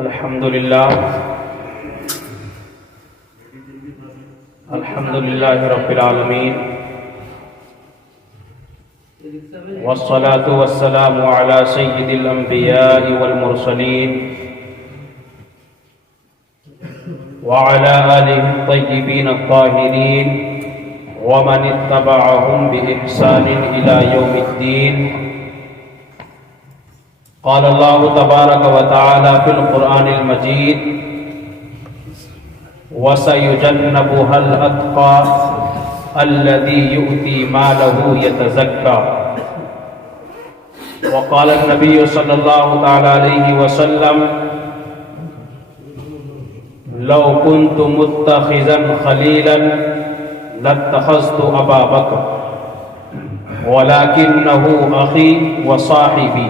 الحمد للہ رب العالمین والصلاة والسلام على سید الانبیاء والمرسلین وعلى آلہ الطیبین الطاہرین ومن اتبعهم بإحسان إلى يوم الدين. قال الله تبارك وتعالى في القرآن المجيد: وسيجنبها الأتقى الذي يؤتي ماله يتزكى. وقال النبي صلى الله تعالى عليه وسلم: لو كنت متخذا خليلا لاتخذت أبا بكر ولكنه أخي وصاحبي.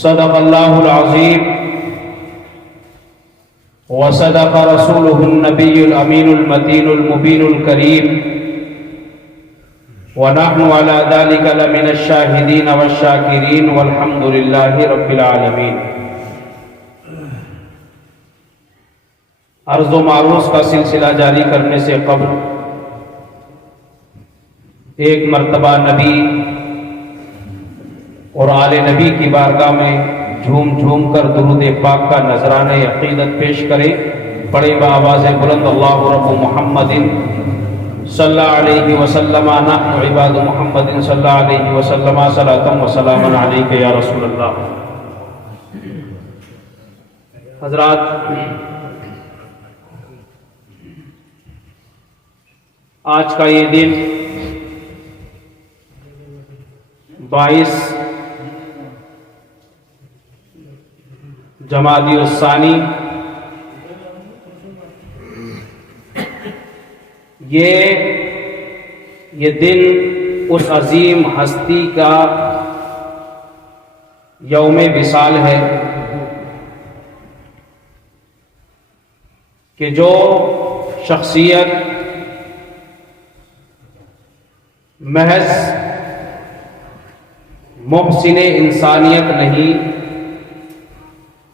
صدق الله العظيم وصدق رسوله النبي الأمين المتين المبين الكريم ونحن على ذلك لمن الشاهدين والشاكرين والحمد لله رب العالمين. عرض و معروض کا سلسلہ جاری کرنے سے قبل ایک مرتبہ نبی اور آل نبی کی بارگاہ میں جھوم جھوم کر درود پاک کا نذرانہ عقیدت پیش کرے. پڑھے بآواز بلند: اللہ رب محمد صلی اللہ علیہ وسلم نحن عباد محمد صلی اللہ علیہ وسلم صلاۃ و سلام علیک یا رسول اللہ. حضرات، آج کا یہ دن 22 جمادی الثانی، یہ دن اس عظیم ہستی کا یوم وصال ہے کہ جو شخصیت محض محسن انسانیت نہیں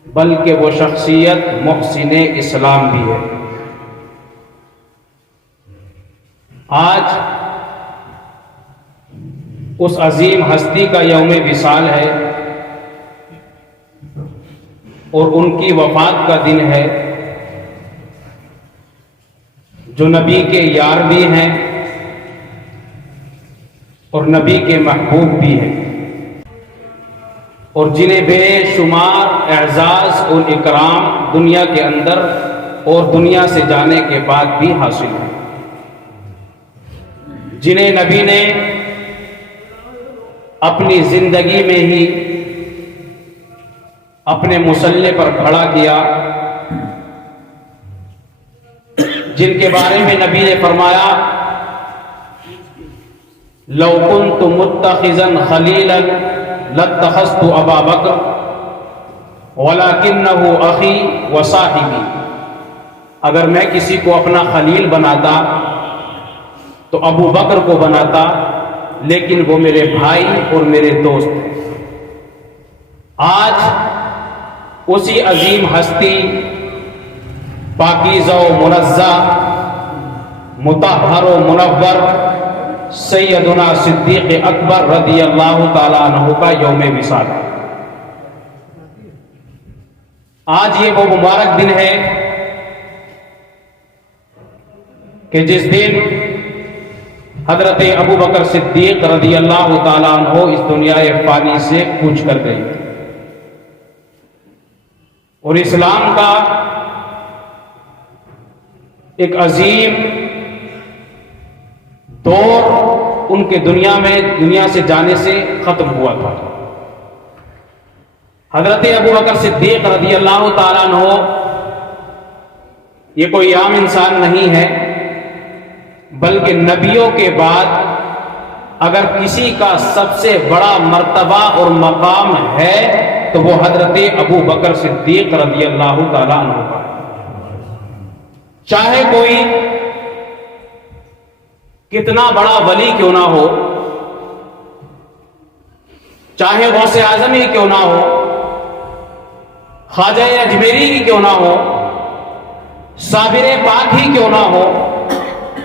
بلکہ وہ شخصیت محسن اسلام بھی ہے. آج اس عظیم ہستی کا یوم وصال ہے اور ان کی وفات کا دن ہے، جو نبی کے یار بھی ہیں اور نبی کے محبوب بھی ہیں، اور جنہیں بے شمار اعزاز اور اکرام دنیا کے اندر اور دنیا سے جانے کے بعد بھی حاصل ہے، جنہیں نبی نے اپنی زندگی میں ہی اپنے مصلی پر کھڑا کیا، جن کے بارے میں نبی نے فرمایا: لو كنت متخذا خليلا لاتخذت ابا بکر ولكنه اخي وصاحبي. اگر میں کسی کو اپنا خلیل بناتا تو ابو بکر کو بناتا، لیکن وہ میرے بھائی اور میرے دوست ہیں. آج اسی عظیم ہستی، پاکیزہ و منزہ، مطہر و منور سیدنا صدیق اکبر رضی اللہ تعالیٰ عنہ کا یوم وصال ہے. آج یہ وہ مبارک دن ہے کہ جس دن حضرت ابو بکر صدیق رضی اللہ تعالیٰ عنہ اس دنیا فانی سے کوچ کر گئی، اور اسلام کا ایک عظیم دور ان کے دنیا سے جانے سے ختم ہوا تھا. حضرت ابو بکر صدیق رضی اللہ تعالیٰ عنہ یہ کوئی عام انسان نہیں ہے، بلکہ نبیوں کے بعد اگر کسی کا سب سے بڑا مرتبہ اور مقام ہے تو وہ حضرت ابو بکر صدیق رضی اللہ تعالیٰ عنہ کا. چاہے کوئی کتنا بڑا ولی کیوں نہ ہو، چاہے غوث اعظم ہی کیوں نہ ہو، خواجہ اجمیری کی کیوں نہ ہو، صابر پاک ہی کیوں نہ ہو،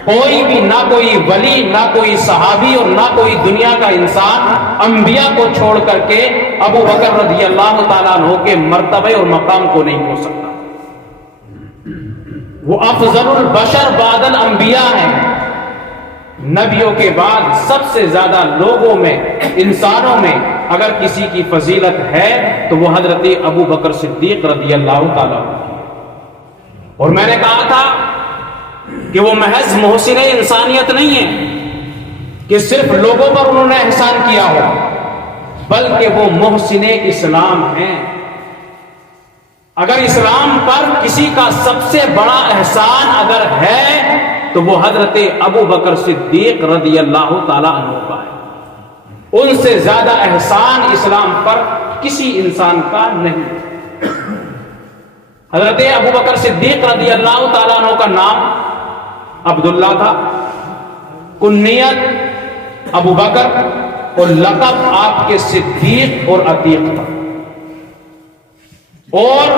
کوئی بھی، نہ کوئی ولی، نہ کوئی صحابی اور نہ کوئی دنیا کا انسان انبیاء کو چھوڑ کر کے ابو بکر رضی اللہ تعالیٰ عنہ کے مرتبے اور مقام کو نہیں پہنچ سکتا۔ وہ افضل البشر بعد الانبیاء ہیں، نبیوں کے بعد سب سے زیادہ لوگوں میں، انسانوں میں اگر کسی کی فضیلت ہے تو وہ حضرت ابو بکر صدیق رضی اللہ تعالیٰ عنہ۔ اور میں نے کہا تھا کہ وہ محض محسن انسانیت نہیں ہے کہ صرف لوگوں پر انہوں نے احسان کیا ہو، بلکہ وہ محسن اسلام ہیں۔ اگر اسلام پر کسی کا سب سے بڑا احسان اگر ہے تو وہ حضرت ابو بکر صدیق رضی اللہ تعالیٰ عنہ کا ہے۔ ان سے زیادہ احسان اسلام پر کسی انسان کا نہیں۔ حضرت ابو بکر صدیق رضی اللہ تعالیٰ عنہ کا نام عبداللہ تھا، کنیت ابو بکر اور لقب آپ کے صدیق اور عتیق تھا۔ اور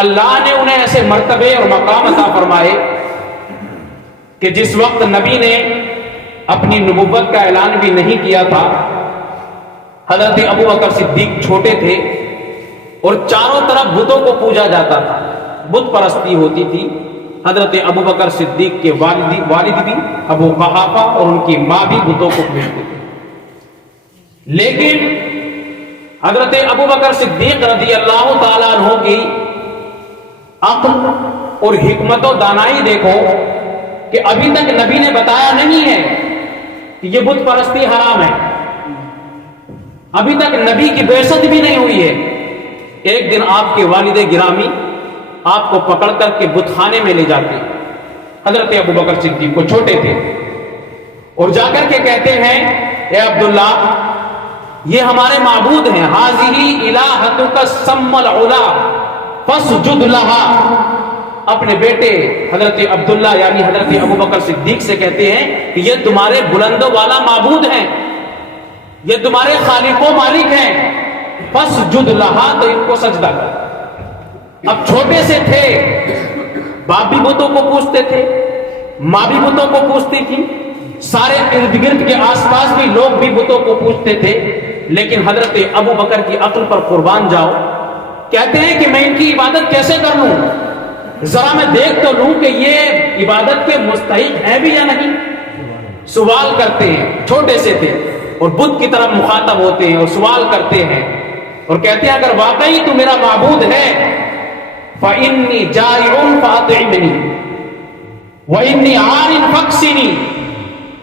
اللہ نے انہیں ایسے مرتبے اور مقام عطا فرمائے کہ جس وقت نبی نے اپنی نبوت کا اعلان بھی نہیں کیا تھا، حضرت ابو بکر صدیق چھوٹے تھے اور چاروں طرف بتوں کو پوجا جاتا تھا، بت پرستی ہوتی تھی۔ حضرت ابو بکر صدیق کے والد بھی ابو قحافہ اور ان کی ماں بھی بتوں کو پوجتے تھے، لیکن حضرت ابو بکر صدیق رضی اللہ تعالیٰ عنہ کی عقل اور حکمت و دانائی دیکھو کہ ابھی تک نبی نے بتایا نہیں ہے کہ یہ بت پرستی حرام ہے، ابھی تک نبی کی بعثت بھی نہیں ہوئی ہے۔ ایک دن آپ کے والد گرامی آپ کو پکڑ کر کے بت خانے میں لے جاتے، حضرت ابو بکر صدیق کو چھوٹے تھے، اور جا کر کے کہتے ہیں اے عبداللہ یہ ہمارے معبود ہیں، ہاذہ الہتک السم العلا فاسجد لہا۔ اپنے بیٹے حضرت عبداللہ یعنی حضرت ابو بکر صدیق سے کہتے ہیں کہ یہ تمہارے بلند و بالا معبود ہیں، یہ تمہارے خالق و مالک ہیں، فاسجد لہا، تو ان کو سجدہ کر۔ اب چھوٹے سے تھے، باپ بھی بتوں کو پوجتے تھے، ماں بھی بتوں کو پوجتی تھی، سارے ارد گرد کے آس پاس بھی لوگ بھی بتوں کو پوجتے تھے، لیکن حضرت ابو بکر کی عقل پر قربان جاؤ، کہتے ہیں کہ میں ان کی عبادت کیسے کر لوں، ذرا میں دیکھ تو لوں کہ یہ عبادت کے مستحق ہیں بھی یا نہیں۔ سوال کرتے ہیں، چھوٹے سے تھے اور بت کی طرف مخاطب ہوتے ہیں اور سوال کرتے ہیں اور کہتے ہیں اگر واقعی تو میرا معبود ہے فَإِنِّي جَائِعٌ فَأَطْعِمْنِي وَإِنِّي عَارٍ فَاكْسِنِي۔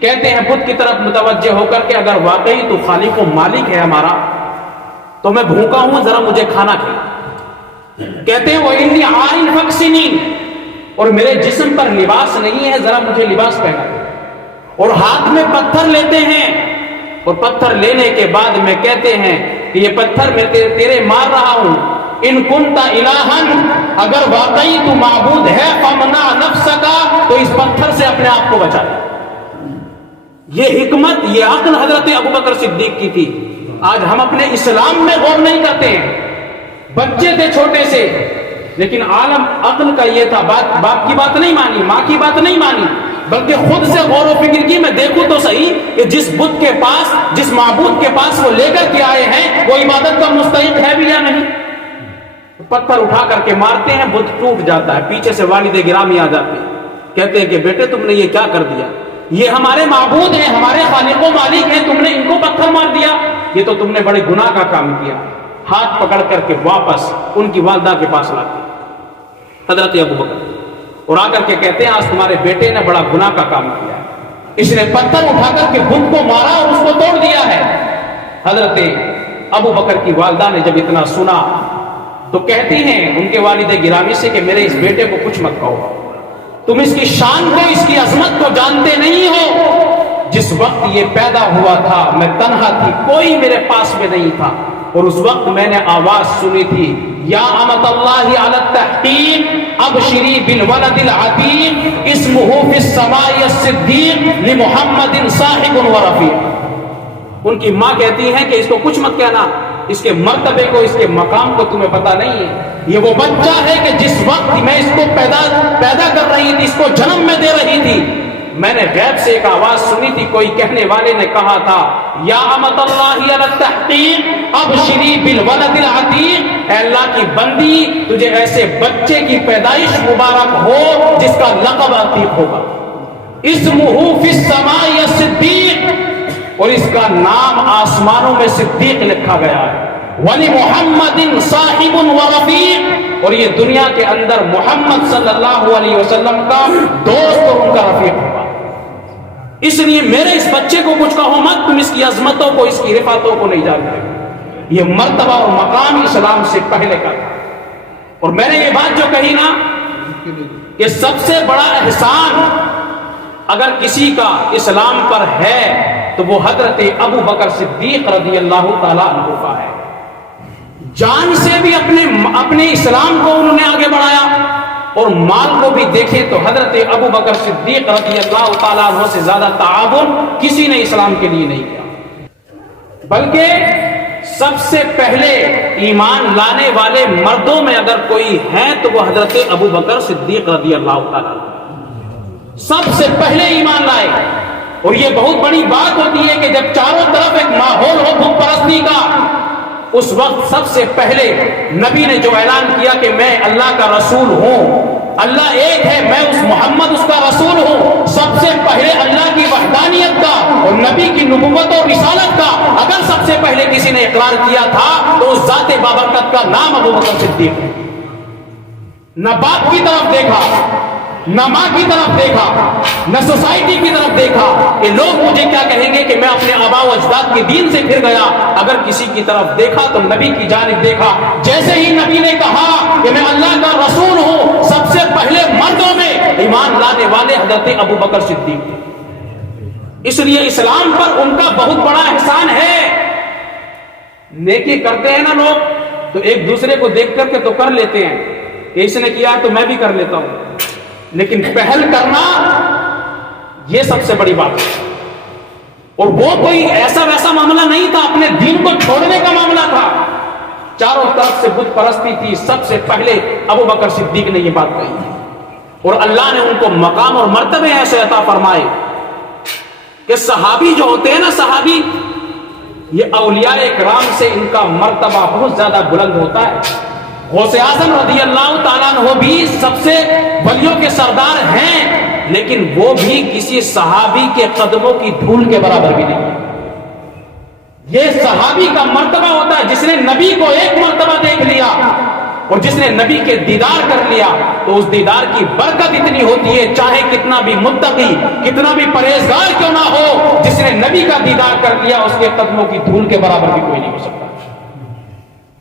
کہتے ہیں بت کی طرف متوجہ ہو کر کے اگر واقعی تو خالق و مالک ہے ہمارا تو میں بھوکا ہوں، ذرا مجھے کھانا کھلا۔ کہتے ہیں وَإِنِّي عَارٍ فَاكْسِنِي، اور میرے جسم پر لباس نہیں ہے، ذرا مجھے لباس پہنا۔ اور ہاتھ میں پتھر لیتے ہیں اور پتھر لینے کے بعد میں کہتے ہیں کہ یہ پتھر میں تیرے مار رہا ہوں، ان کنتا الہن، اگر واقعی تو معبود ہے فمنع نفسک، تو اس پتھر سے اپنے آپ کو بچا۔ یہ حکمت، یہ عقل حضرت ابو بکر صدیق کی تھی۔ آج ہم اپنے اسلام میں غور نہیں کرتے ہیں، بچے تھے چھوٹے سے، لیکن عالم عقل کا یہ تھا، باپ کی بات نہیں مانی، ماں کی بات نہیں مانی، بلکہ خود سے غور و فکر کی، میں دیکھوں تو صحیح کہ جس بت کے پاس، جس معبود کے پاس وہ لے کر کے آئے ہیں وہ عبادت کا مستحق ہے بھی یا نہیں۔ پتھر اٹھا کر کے مارتے ہیں، بت ٹوٹ جاتا ہے، پیچھے سے والد گرامی آ جاتے ہیں، کہتے ہیں کہ بیٹے تم نے یہ کیا کر دیا، یہ ہمارے معبود ہیں، ہمارے خالق و مالک ہیں، تم نے ان کو پتھر مار دیا، یہ تو تم نے بڑے گناہ کا کام کیا۔ ہاتھ پکڑ کر کے واپس ان کی والدہ کے پاس لاتے حضرت ابو بکر، اور آ کر کے کہتے ہیں آج تمہارے بیٹے نے بڑا گناہ کا کام کیا ہے، اس نے پتھر اٹھا کر کے بت کو مارا اور اس کو توڑ دیا ہے۔ حضرت ابو بکر کی والدہ نے جب اتنا سنا تو کہتی ہیں ان کے والد گرامی سے کہ میرے اس بیٹے کو کچھ مت کہو، تم اس کی شان کو، اس کی عظمت کو جانتے نہیں ہو۔ جس وقت یہ پیدا ہوا تھا میں تنہا تھی، کوئی میرے پاس میں نہیں تھا، اور اس وقت میں نے آواز سنی تھی یا امت اللہ علی التحقیق ابشری بالولد العتیق اسمہ فی السماء الصدیق لمحمد صاحب و رفیق۔ ان کی ماں کہتی ہیں کہ اس کو کچھ مت کہنا، اس کے مرتبے کو، اس کے مقام کو تمہیں پتہ نہیں ہے؟ یہ وہ بچہ ہے کہ جس وقت میں اس کو پیدا کر رہی تھی، اس کو جنم میں دے رہی تھی، میں نے غیب سے ایک آواز سنی تھی، کوئی کہنے والے نے کہا تھا یا امت اللہ علی التحقیق ابشری بالولد العتیق، اے اللہ کی بندی تجھے ایسے بچے کی پیدائش مبارک ہو جس کا لقب عتیق ہوگا، اسمہ فی السماء صدیق، اور اس کا نام آسمانوں میں صدیق لکھا گیا ہے، وَلِمُحَمَّدٍ صَاحِبٌ وَرَفِيقٌ، اور یہ دنیا کے اندر محمد صلی اللہ علیہ وسلم کا دوست اور ان کا رفیق ہوگا۔ اس لیے میرے اس بچے کو کچھ کہو مت، تم اس کی عظمتوں کو، اس کی رفعتوں کو نہیں جانتے۔ یہ مرتبہ اور مقام اسلام سے پہلے کا تھا۔ اور میں نے یہ بات جو کہی نا کہ سب سے بڑا احسان اگر کسی کا اسلام پر ہے تو وہ حضرت ابو بکر صدیق رضی اللہ تعالیٰ عنہ کا ہے۔ جان سے بھی اپنے اسلام کو انہوں نے آگے بڑھایا، اور مال کو بھی دیکھیں تو حضرت ابو بکر صدیق رضی اللہ تعالیٰ عنہ سے زیادہ تعاون کسی نے اسلام کے لیے نہیں کیا، بلکہ سب سے پہلے ایمان لانے والے مردوں میں اگر کوئی ہے تو وہ حضرت ابو بکر صدیق رضی اللہ تعالیٰ عنہ سب سے پہلے ایمان لائے۔ اور یہ بہت بڑی بات ہوتی ہے کہ جب چاروں طرف ایک ماحول ہو بت پرستی کا، اس وقت سب سے پہلے نبی نے جو اعلان کیا کہ میں اللہ کا رسول ہوں، اللہ ایک ہے، میں اس محمد اس کا رسول ہوں، سب سے پہلے اللہ کی وحدانیت کا اور نبی کی نبوت اور رسالت کا اگر سب سے پہلے کسی نے اقرار کیا تھا تو اس ذات بابرکت کا نام ابو بکر صدیق ہے۔ نہ باپ کی طرف دیکھا، نہ ماں کی طرف دیکھا، نہ سوسائٹی کی طرف دیکھا کہ لوگ مجھے کیا کہیں گے کہ میں اپنے آباء و اجداد کے دین سے پھر گیا۔ اگر کسی کی طرف دیکھا تو نبی کی جانب دیکھا۔ جیسے ہی نبی نے کہا کہ میں اللہ کا رسول ہوں، سب سے پہلے مردوں میں ایمان لانے والے حضرت ابو بکر صدیق تھے۔ اس لیے اسلام پر ان کا بہت بڑا احسان ہے۔ نیکی کرتے ہیں نا لوگ تو ایک دوسرے کو دیکھ کر کے تو کر لیتے ہیں کہ اس نے کیا تو میں بھی کر لیتا ہوں، لیکن پہل کرنا یہ سب سے بڑی بات ہے۔ اور وہ کوئی ایسا ویسا معاملہ نہیں تھا، اپنے دین کو چھوڑنے کا معاملہ تھا۔ چاروں طرف سے بت پرستی تھی، سب سے پہلے ابو بکر صدیق نے یہ بات کہی ہے، اور اللہ نے ان کو مقام اور مرتبے ایسے عطا فرمائے کہ صحابی جو ہوتے ہیں نا، صحابی یہ اولیاء کرام سے ان کا مرتبہ بہت زیادہ بلند ہوتا ہے۔ غوث اعظم رضی اللہ تعالیٰ عنہ بھی سب سے ولیوں کے سردار ہیں، لیکن وہ بھی کسی صحابی کے قدموں کی دھول کے برابر بھی نہیں ہے۔ یہ صحابی کا مرتبہ ہوتا ہے جس نے نبی کو ایک مرتبہ دیکھ لیا اور جس نے نبی کے دیدار کر لیا تو اس دیدار کی برکت اتنی ہوتی ہے، چاہے کتنا بھی متقی، کتنا بھی پرہیزگار کیوں نہ ہو، جس نے نبی کا دیدار کر لیا اس کے قدموں کی دھول کے برابر بھی کوئی نہیں ہو سکتا۔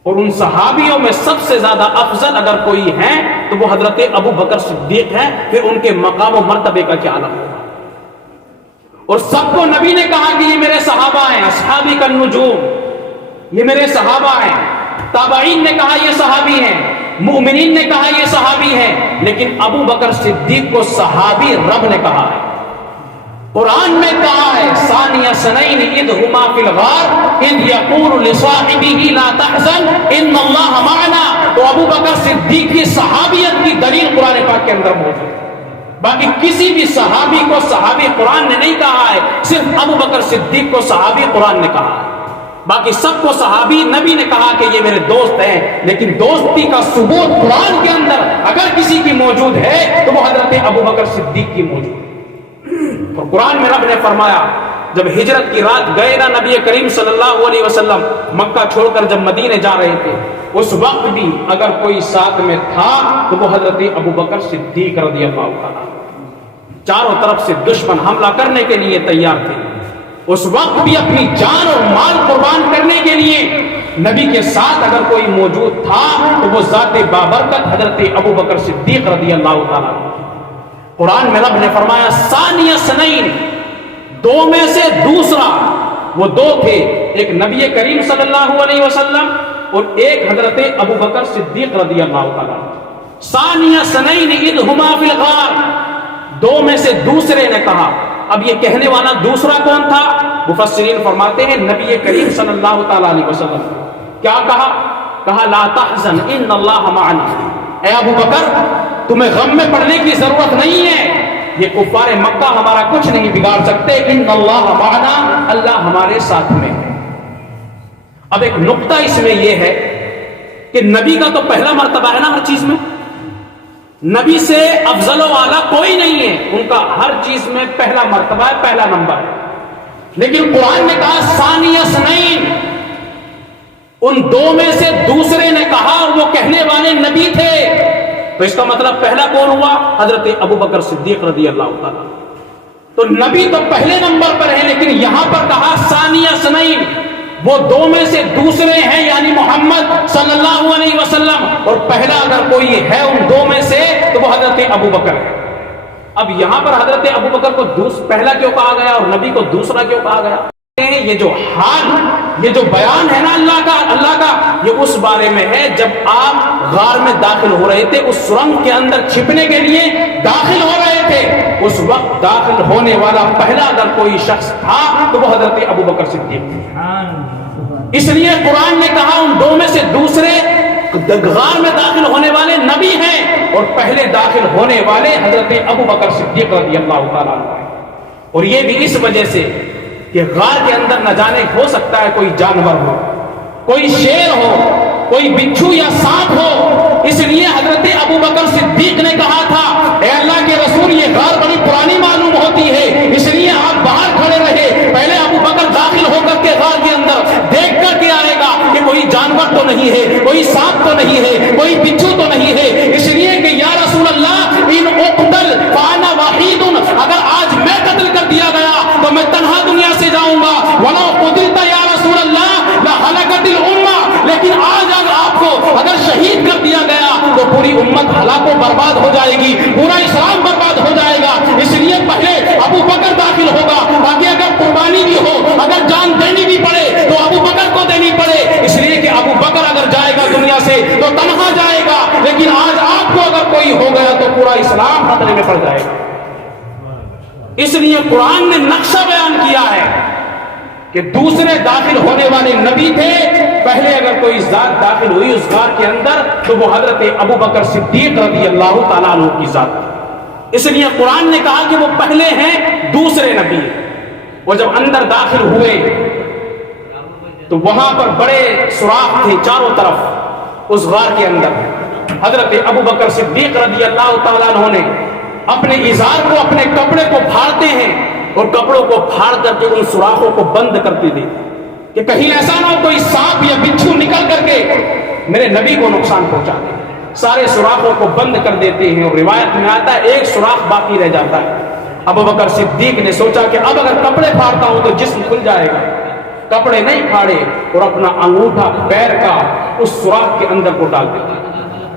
اور ان صحابیوں میں سب سے زیادہ افضل اگر کوئی ہیں تو وہ حضرت ابو بکر صدیق ہیں، پھر ان کے مقام و مرتبے کا کیا عالم ہوگا۔ اور سب کو نبی نے کہا کہ یہ میرے صحابہ ہیں، اصحابی کالنجوم، یہ میرے صحابہ ہیں۔ تابعین نے کہا یہ صحابی ہیں، مؤمنین نے کہا یہ صحابی ہیں، لیکن ابو بکر صدیق کو صحابی رب نے کہا ہے۔ قرآن میں کہا ہے ثانی اثنین اذ ہما فی الغار اذ یقول لصاحبہ لا تحزن ان اللہ معنا، تو ابو بکر صدیق کی صحابیت کی دلیل قرآن پاک کے اندر موجود ہے۔ باقی کسی بھی صحابی کو صحابی قرآن نے نہیں کہا ہے، صرف ابو بکر صدیق کو صحابی قرآن نے کہا ہے۔ باقی سب کو صحابی نبی نے کہا کہ یہ میرے دوست ہیں، لیکن دوستی کا ثبوت قرآن کے اندر اگر کسی کی موجود ہے تو وہ حضرت ابو بکر صدیق کی موجود ہے۔ اور قرآن میں رب نے فرمایا جب ہجرت کی رات گئے نا نبی کریم صلی اللہ علیہ وسلم مکہ چھوڑ کر جب مدینے جا رہے تھے، اس وقت بھی اگر کوئی ساتھ میں تھا تو وہ حضرت ابو بکر صدیق رضی اللہ عنہ۔ چاروں طرف سے دشمن حملہ کرنے کے لیے تیار تھے، اس وقت بھی اپنی جان اور مال قربان کرنے کے لیے نبی کے ساتھ اگر کوئی موجود تھا تو وہ ذات بابرکت حضرت ابو بکر صدیق رضی اللہ تعالیٰ عنہ۔ قرآن میں رب نے فرمایا ثانی اثنین، دو میں سے دوسرا، وہ دو تھے، ایک نبی کریم صلی اللہ علیہ وسلم اور ایک حضرت ابو بکر صدیق رضی اللہ تعالیٰ عنہ۔ ثانی اثنین اذ ہما فی الغار، دو میں سے دوسرے نے کہا۔ اب یہ کہنے والا دوسرا کون تھا؟ مفسرین فرماتے ہیں نبی کریم صلی اللہ تعالیٰ علیہ وسلم۔ کیا کہا لا تحزن ان اللہ معنا، اے ابو بکر تمہیں غم میں پڑنے کی ضرورت نہیں ہے، یہ کفار مکہ ہمارا کچھ نہیں بگاڑ سکتے، ان اللہ معنا، اللہ ہمارے ساتھ میں ہے۔ اب ایک نقطہ اس میں یہ ہے کہ نبی کا تو پہلا مرتبہ ہے نا ہر چیز میں، نبی سے افضل و اعلیٰ کوئی نہیں ہے، ان کا ہر چیز میں پہلا مرتبہ ہے، پہلا نمبر ہے۔ لیکن قرآن نے کہا ثانی اثنین، ان دو میں سے دوسرے نے کہا، اور وہ کہنے والے نبی تھے، تو اس کا مطلب پہلا کون ہوا؟ حضرت ابو بکر صدیق رضی اللہ تعالیٰ۔ تو نبی تو پہلے نمبر پر ہے، لیکن یہاں پر کہا ثانی اثنین، وہ دو میں سے دوسرے ہیں، یعنی محمد صلی اللہ علیہ وسلم، اور پہلا اگر کوئی ہے ان دو میں سے تو وہ حضرت ابو بکر ہے۔ اب یہاں پر حضرت ابو بکر کو پہلا کیوں کہا گیا اور نبی کو دوسرا کیوں کہا گیا؟ یہ جو حال، یہ جو بیان ہے نا اللہ کا یہ اس بارے میں ہے جب آپ غار میں داخل ہو رہے تھے، اس سرنگ کے اندر چھپنے کے لیے داخل ہو رہے تھے، اس وقت داخل ہونے والا پہلا اگر کوئی شخص تھا تو وہ حضرت ابو بکر صدیق تھے۔ اس لیے قرآن نے کہا ان دو میں سے دوسرے غار میں داخل ہونے والے نبی ہیں، اور پہلے داخل ہونے والے حضرت ابو بکر صدیق رضی اللہ تعالیٰ عنہ۔ اور یہ بھی اس وجہ سے کہ غار کے اندر نہ جانے ہو سکتا ہے کوئی جانور ہو، کوئی شیر ہو، کوئی بچھو یا سانپ ہو، اس لیے حضرت ابو بکر صدیق نے کہا تھا اے اللہ کے رسول یہ غار بڑی پرانی معلوم ہوتی ہے، اس لیے آپ باہر کھڑے رہے، پہلے ابو بکر داخل ہو کر کے غار کے اندر دیکھ کر کے آئے گا کہ کوئی جانور تو نہیں ہے، کوئی سانپ تو نہیں ہے، کوئی بچھو تو نہیں ہے، اس لیے کہ یا رسول اللہ ان اقتل فانا واحد، اگر آج میں قتل کر دیا گیا تو میں تنہا دنیا سے جاؤں گا، ولو قتلت یا رسول اللہ لہلکت الامہ، لیکن آج اگر آپ کو اگر شہید کر دیا گیا تو پوری امت ہلاک و برباد ہو جائے گی، پورا اسلام برباد ہو جائے گا، اس لیے پہلے ابو بکر داخل ہوگا تاکہ اگر قربانی بھی ہو، اگر جان دینی بھی پڑے تو ابو بکر کو دینی پڑے، اس لیے کہ ابو بکر اگر جائے گا دنیا سے تو تنہا جائے گا، لیکن آج آپ کو اگر کوئی ہو گیا تو پورا اسلام خطرے میں پڑ جائے گا۔ اس لیے قرآن نے نقشہ بیان کیا ہے کہ دوسرے داخل ہونے والے نبی تھے، پہلے اگر کوئی ذات داخل ہوئی اس غار کے اندر تو وہ حضرت ابو بکر صدیق رضی اللہ تعالیٰ عنہ کی ذات۔ اس لیے قرآن نے کہا کہ وہ پہلے ہیں، دوسرے نبی۔ وہ جب اندر داخل ہوئے تو وہاں پر بڑے سوراخ تھے چاروں طرف اس غار کے اندر۔ حضرت ابو بکر صدیق رضی اللہ تعالیٰ عنہ نے اپنے ازار کو، اپنے کپڑے کو پھاڑتے ہیں اور کپڑوں کو پھاڑ کر کے ان سوراخوں کو بند کرتے تھے کہ کہیں ایسا نہ ہو کوئی سانپ یا بچھو نکل کر کے میرے نبی کو نقصان پہنچا دے۔ سارے سوراخوں کو بند کر دیتے ہیں، اور روایت میں آتا ہے ایک سوراخ باقی رہ جاتا ہے۔ ابو بکر صدیق نے سوچا کہ اب اگر کپڑے پھاڑتا ہوں تو جسم کھل جائے گا، کپڑے نہیں پھاڑے اور اپنا انگوٹھا پیر کا اس سوراخ کے اندر کو ڈال دیتے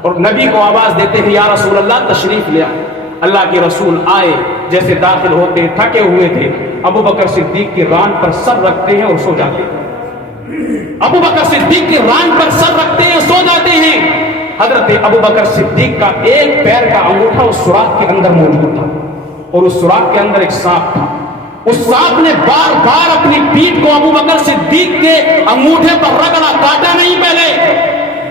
اور نبی کو آواز دیتے ہیں یا رسول اللہ تشریف لے آئے۔ اللہ کے رسول آئے، جیسے داخل ہوتے تھکے ہوئے تھے، ابو بکر صدیق کی ران پر سر رکھتے ہیں اور سو جاتے ہیں۔ ابو بکر صدیق کی ران پر سر رکھتے ہیں، سو جاتے ہیں۔ حضرت ابو بکر صدیق کا ایک پیر کا انگوٹھا اس سوراخ کے اندر موجود تھا، اور اس سوراخ کے اندر ایک سانپ تھا۔ اس سانپ نے بار بار اپنی پیٹھ کو ابو بکر صدیق کے انگوٹھے پر رگڑا، کاٹا نہیں، پہلے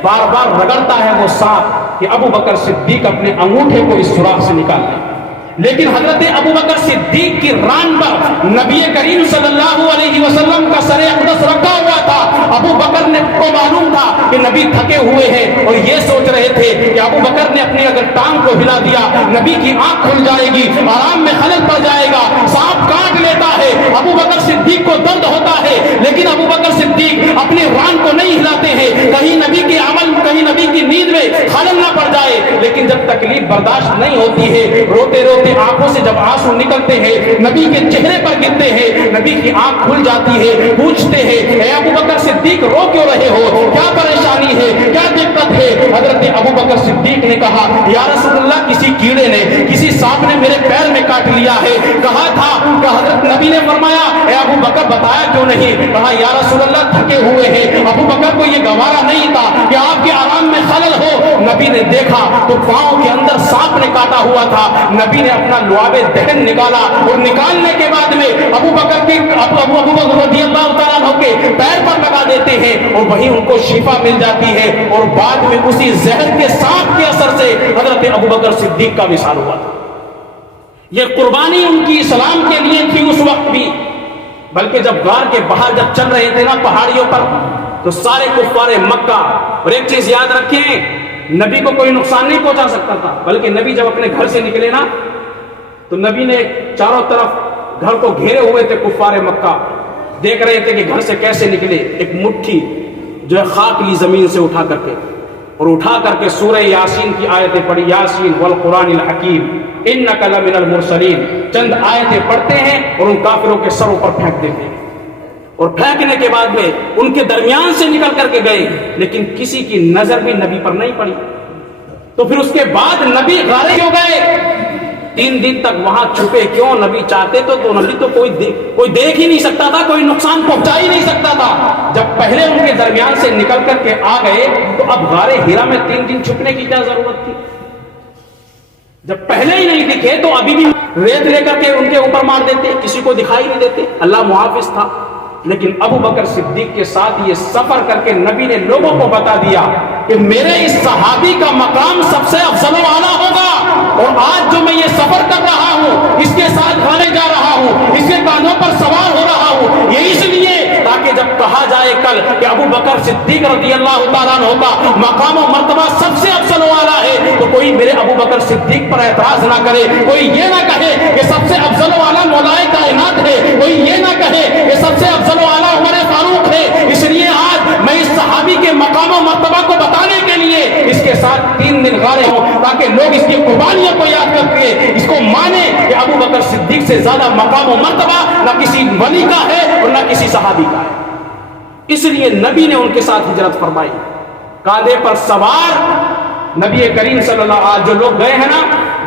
بار بار رگڑتا ہے وہ سانپ کہ ابو بکر صدیق اپنے انگوٹھے کو اس سوراخ سے نکال لیں، لیکن حضرت ابو بکر صدیق کی ران پر نبی کریم صلی اللہ علیہ وسلم کا سر اقدس رکھا ہوا تھا۔ ابو بکر نے کو معلوم تھا کہ نبی تھکے ہوئے ہیں اور یہ سوچ رہے تھے کہ ابو بکر نے اپنی اگر ٹانگ کو ہلا دیا نبی کی آنکھ کھل جائے گی، آرام میں خلل پڑ جائے گا، سانپ کاٹ لیتا ہے۔ ابو بکر صدیق کو درد ہوتا ہے، لیکن ابو بکر صدیق اپنی ران کو نہیں ہلاتے ہیں، کہیں نبی کے عمل، کہیں نبی کی نیند میں خلل نہ پڑ جائے۔ لیکن جب تکلیف برداشت نہیں ہوتی ہے، روتے روتے آنکھوں سے جب آنسو نکلتے ہیں، نبی کے چہرے پر گرتے ہیں، نبی کی آنکھ کھل جاتی ہے، پوچھتے ہیں اے ابو بکر صدیق رو کیوں رہے ہو، کیا پریشانی ہے، کیا دقت ہے؟ حضرت ابو بکر صدیق نے کہا یا رسول اللہ کسی کیڑے نے، کسی سانپ نے میرے پیر میں کاٹ لیا ہے۔ کہا تھا کہ حضرت نبی نے فرمایا اے ابو بکر بتایا کیوں نہیں؟ کہا یا رسول اللہ تھکے ہوئے ہیں۔ ابو بکر کو یہ گوارا نہیں تھا کہ آپ کے آرام میں خلل ہو۔ نبی نبی نے دیکھا تو پاؤں کے اندر سانپ نے کاٹا ہوا تھا. نبی نے اپنا لعاب دہن نکالا اور نکالنے کے بعد میں ابو بکر رضی اللہ تعالیٰ عنہ کے پیر پر لگا دیتے ہیں اور وہیں ان کو شفا مل جاتی ہے. اور بعد میں اسی زہر کے سانپ کے اثر سے حضرت ابو بکر صدیق کا وصال ہوا تھا. یہ قربانی ان کی اسلام کے لیے تھی اس وقت بھی. بلکہ جب غار کے باہر جب چل رہے تھے نا پہاڑیوں پر, تو سارے کفار مکہ, اور ایک چیز یاد رکھیں, نبی کو کوئی نقصان نہیں پہنچا سکتا تھا, بلکہ نبی جب اپنے گھر سے نکلے نا تو نبی نے چاروں طرف گھر کو گھیرے ہوئے تھے کفار مکہ, دیکھ رہے تھے کہ گھر سے کیسے نکلے. ایک مٹھی جو ہے خاک لی زمین سے اٹھا کر کے سورہ یاسین کی آیتیں پڑھی, یاسین والقرآن الحکیم انک لمن المرسلین. چند آیتیں پڑھتے ہیں اور ان کافروں کے سروں پر پھینک دیتے ہیں, اور پھینکنے کے بعد میں ان کے درمیان سے نکل کر کے گئے, لیکن کسی کی نظر بھی نبی پر نہیں پڑی. تو پھر اس کے بعد نبی غارے کیوں گئے, 3 دن تک وہاں چھپے کیوں؟ نبی چاہتے تو نبی تو کوئی دیکھ ہی نہیں سکتا تھا, کوئی نقصان پہنچا ہی نہیں سکتا تھا. جب پہلے ان کے درمیان سے نکل کر کے آ گئے تو اب غار ہیرا میں 3 دن چھپنے کی کیا ضرورت تھی؟ جب پہلے ہی نہیں دکھے تو ابھی بھی ریت لے کر کے ان کے اوپر مار دیتے, کسی کو دکھائی نہیں دیتے. اللہ محافظ تھا. لیکن ابو بکر صدیق کے ساتھ یہ سفر کر کے نبی نے لوگوں کو بتا دیا کہ میرے اس صحابی کا مقام سب سے افضل و اعلیٰ ہوگا, اور آج جو میں یہ سفر کر رہا ہوں, اس کے ساتھ کھانے جا رہا ہوں, اس کے کاندھوں پر سوار ہو رہا ہوں, یہ اس لیے تاکہ جب کہا جائے کل کہ ابو بکر صدیق رضی اللہ تعالیٰ عنہ کا مقام و مرتبہ سب سے افضل و اعلیٰ ہے, تو کوئی میرے ابو بکر صدیق پر اعتراض نہ کرے, کوئی یہ نہ کہے کہ سب سے افضل و اعلیٰ مولائے کائنات ہے, کوئی یہ نہ کہے کہ سب سے افضل و اعلیٰ عمر فاروق ہے. اس لیے آج میں اس صحابی کے مقام و مرتبہ کو بتانے کے لیے اس کے ساتھ 3 دن غارے ہوں, تاکہ لوگ اس کی قربانیوں کو یاد کر کے اس کو مانے کہ ابو بکر صدیق سے زیادہ مقام و مرتبہ نہ کسی ولی کا ہے اور نہ کسی صحابی کا ہے. اس لیے نبی نے ان کے ساتھ ہجرت فرمائی, کاندھے پر سوار. نبی کریم صلی اللہ علیہ وسلم, جو لوگ گئے ہیں نا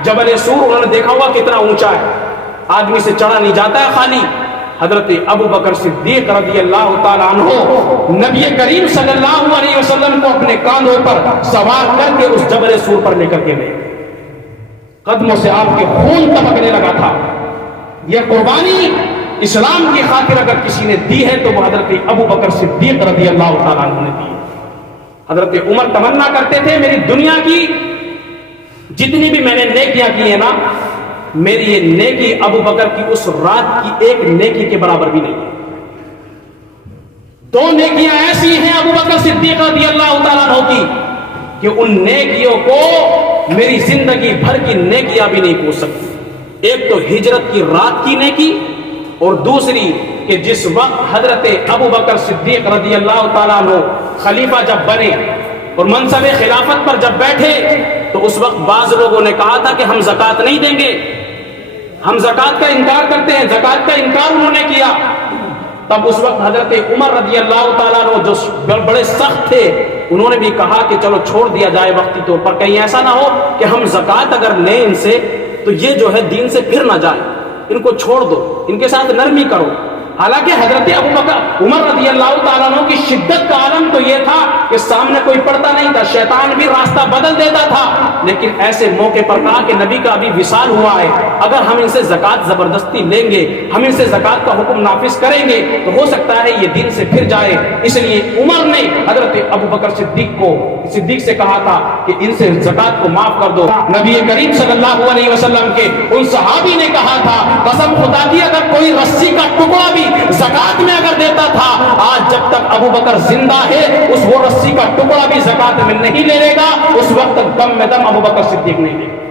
جبل سور, انہوں نے دیکھا ہوا کتنا اونچا ہے, آدمی سے چڑھا نہیں جاتا ہے خالی. حضرت ابو بکر صدیق رضی اللہ تعالیٰ عنہ نبی کریم صلی اللہ علیہ وسلم کو اپنے کاندھوں پر سوار کر کے اس جبل سور پر لے کر کے گئے. قدموں سے آپ کے خون ٹپکنے لگا تھا. یہ قربانی اسلام کی خاطر اگر کسی نے دی ہے تو وہ حضرت ابو بکر صدیق رضی اللہ تعالیٰ عنہ نے دی. حضرت عمر تمنا کرتے تھے میری دنیا کی جتنی بھی میں نے نیکیاں کی ہیں نا, میری یہ نیکی ابو بکر کی اس رات کی ایک نیکی کے برابر بھی نہیں ہے. 2 نیکیاں ایسی ہیں ابو بکر صدیق رضی اللہ تعالیٰ عنہ کی کہ ان نیکیوں کو میری زندگی بھر کی نیکیاں بھی نہیں پوچھ سکتی. ایک تو ہجرت کی رات کی نیکی, اور دوسری کہ جس وقت حضرت ابو بکر صدیق رضی اللہ تعالیٰ عنہ خلیفہ جب بنے اور منصب خلافت پر جب بیٹھے تو اس وقت بعض لوگوں نے کہا تھا کہ ہم زکوٰۃ نہیں دیں گے, ہم زکوٰۃ کا انکار کرتے ہیں. زکوٰۃ کا انکار انہوں نے کیا. تب اس وقت حضرت عمر رضی اللہ تعالیٰ عنہ جو بڑے سخت تھے, انہوں نے بھی کہا کہ چلو چھوڑ دیا جائے وقتی طور پر, کہیں ایسا نہ ہو کہ ہم زکوٰۃ اگر لیں ان سے تو یہ جو ہے دین سے پھر نہ جائے, ان کو چھوڑ دو, ان کے ساتھ نرمی کرو. حالانکہ حضرت ابو بکر عمر رضی اللہ تعالیٰ عنہ کی شدت کا عالم تو یہ تھا کہ سامنے کوئی پڑتا نہیں تھا, شیطان بھی راستہ بدل دیتا تھا. لیکن ایسے موقع پر کہا کہ نبی کا ابھی وصال ہوا ہے, اگر ہم ان سے زکوٰۃ زبردستی لیں گے, ہم ان سے زکوٰۃ کا حکم نافذ کریں گے تو ہو سکتا ہے یہ دین سے پھر جائے. اس لیے عمر نے حضرت ابو بکر صدیق سے کہا تھا کہ ان سے زکوٰۃ کو معاف کر دو. نبی کریم صلی اللہ علیہ وسلم کے ان صحابی نے کہا تھا قسم خدا کی اگر کوئی رسی کا ٹکڑا بھی زکوٰۃ میں اگر دیتا تھا, آج جب تک ابو بکر زندہ ہے اس وہ رسی کا ٹکڑا بھی زکوٰۃ میں نہیں لے لے گا, اس وقت تک دم میں دم ابو بکر صدیق نہیں لے گا.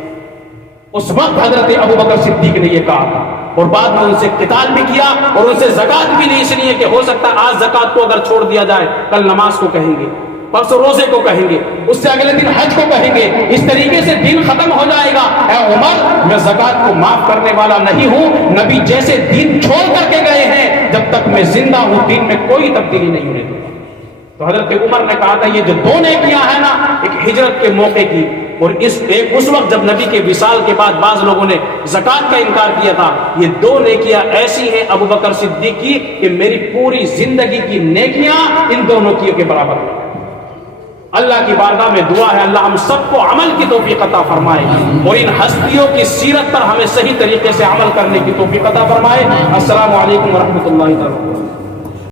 اس وقت حضرت ابو بکر صدیق نے یہ کہا تھا, اور بعد میں ان سے قتال بھی کیا اور ان سے زکوٰۃ بھی لی, اس لیے کہ ہو سکتا ہے آج زکوٰۃ کو اگر چھوڑ دیا جائے کل نماز کو کہیں گے, پرسوں روزے کو کہیں گے, اس سے اگلے دن حج کو کہیں گے, اس طریقے سے دین ختم ہو جائے گا. اے عمر میں زکوٰۃ کو معاف کرنے والا نہیں ہوں, نبی جیسے دین چھوڑ کر کے گئے ہیں جب تک میں زندہ ہوں دین میں کوئی تبدیلی نہیں ہونے دوں گا. تو حضرت عمر نے کہا تھا یہ جو 2 نیکیاں ہیں نا, ایک ہجرت کے موقع کی اور اس وقت جب نبی کے وصال کے بعد بعض لوگوں نے زکوٰۃ کا انکار کیا تھا, یہ 2 نیکیاں ایسی ہیں ابو بکر صدیق کی کہ میری پوری زندگی کی نیکیاں ان 2 نیکیوں کے برابر ہیں. اللہ کی بارگاہ میں دعا ہے اللہ ہم سب کو عمل کی توفیق عطا فرمائے اور ان ہستیوں کی سیرت پر ہمیں صحیح طریقے سے عمل کرنے کی توفیق عطا فرمائے۔ السلام علیکم ورحمۃ اللہ وبرکاتہ۔